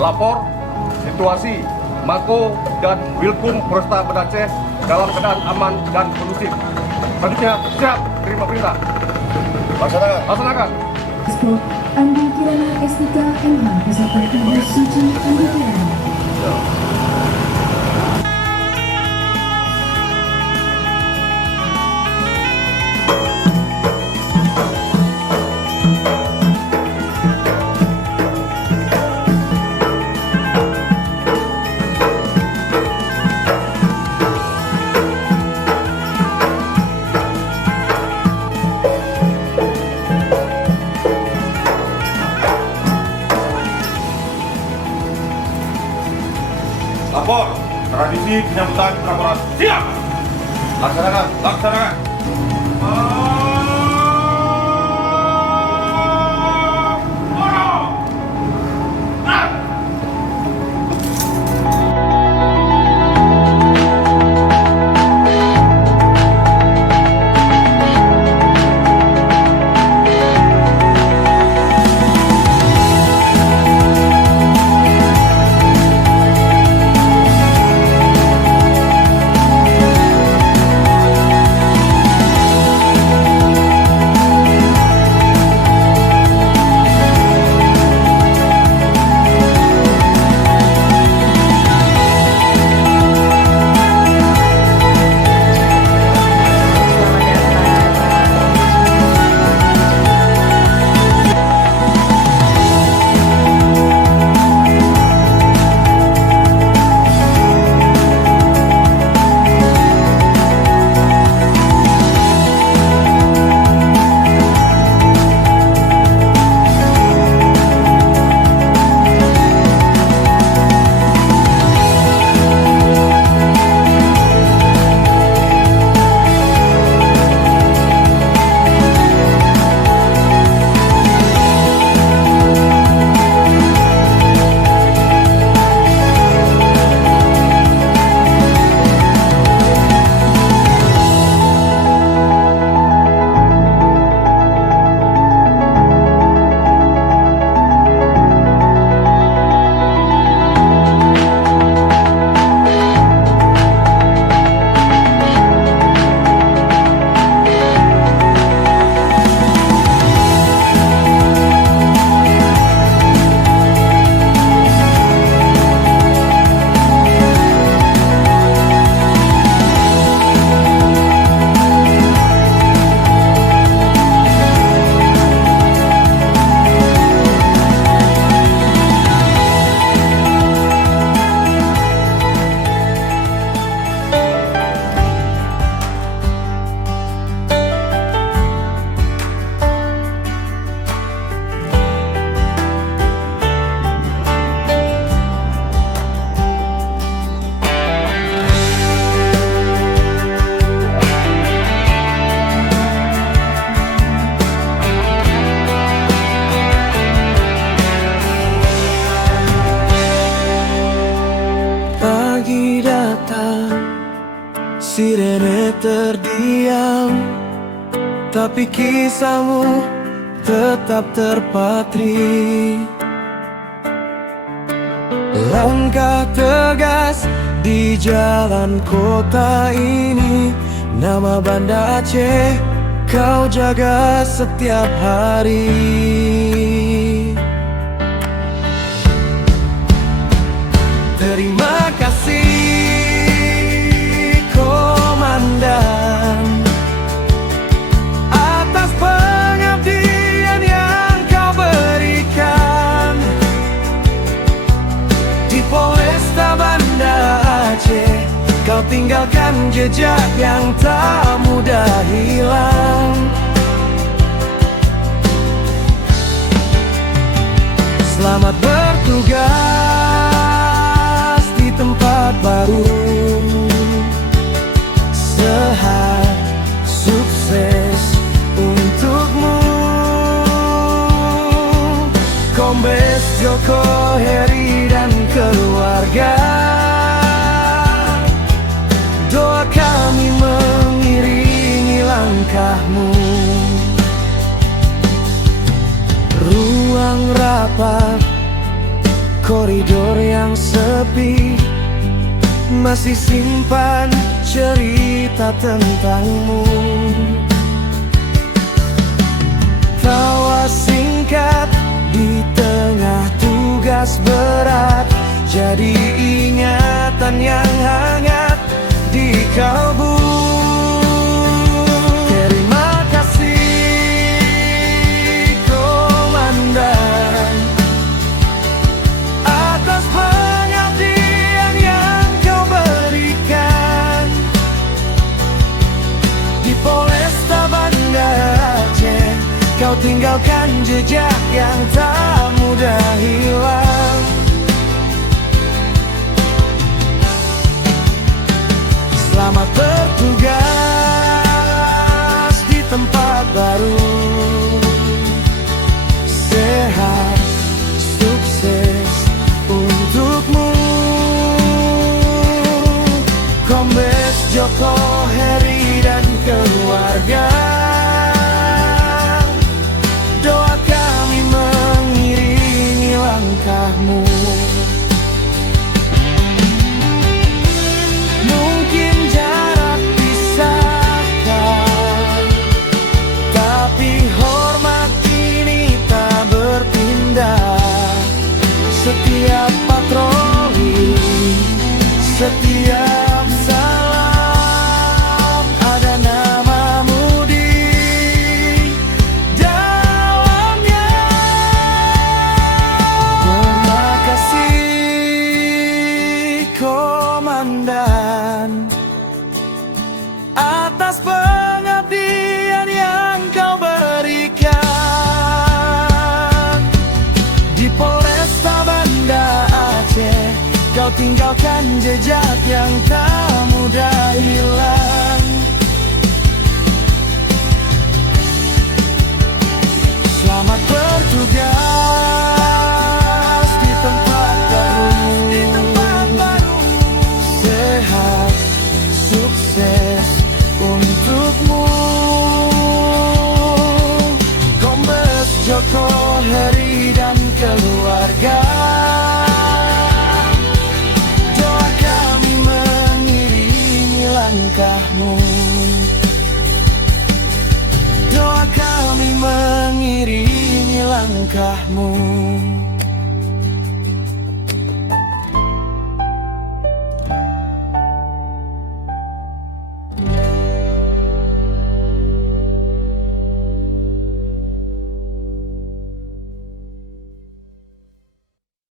lapor situasi Mako dan Wilkum Polresta Banda Aceh dalam keadaan aman dan kondusif. Selanjutnya siap terima perintah. Laksanakan. Expo Andi Kirana S3 MH beserta Ibu Suci Andi Kirana. Lapor tradisi penyambutan pramuran siap. Laksanakan. Sirene terdiam, tapi kisahmu tetap terpatri. Langkah tegas di jalan kota ini, nama Banda Aceh kau jaga setiap hari. Terima kasih Komandan atas pengabdian yang kau berikan di Polresta Banda Aceh. Kau tinggalkan jejak yang tak mudah hilang. Selamat bertugas di tempat baru. Sehat, sukses untukmu. Kombes Joko Heri dan keluarga, doa kami mengiringi langkahmu. Ruang rapat koridor yang sepi masih simpan cerita tentangmu. Tawa singkat di tengah tugas berat, jadi ingatan yang hangat di kalbu. Terima kasih komandan atas pengabdian yang kau berikan di Polresta Banda Aceh. Kau tinggalkan jejak yang tak mudah hilang. Selamat bertugas di tempat baru. Sehat, sukses untukmu. Kombes Joko Heri dan keluarga, doa kami mengiringi langkahmu. Mungkin jarak pisahkan, tapi hormat ini tak berpindah. Setiap patroli, setiap salam, ada namamu di dalamnya. Terima kasih komandan atas pengabdian yang kau berikan di Polresta Banda Aceh. Kau tinggalkan jejak yang tak mudah hilang. Selamat bertugas di tempat baru. Sehat, sukses untukmu. Kombes Joko Heri dan keluarga, doa kami mengiringi langkahmu. Doa kami mengiringi langkahmu.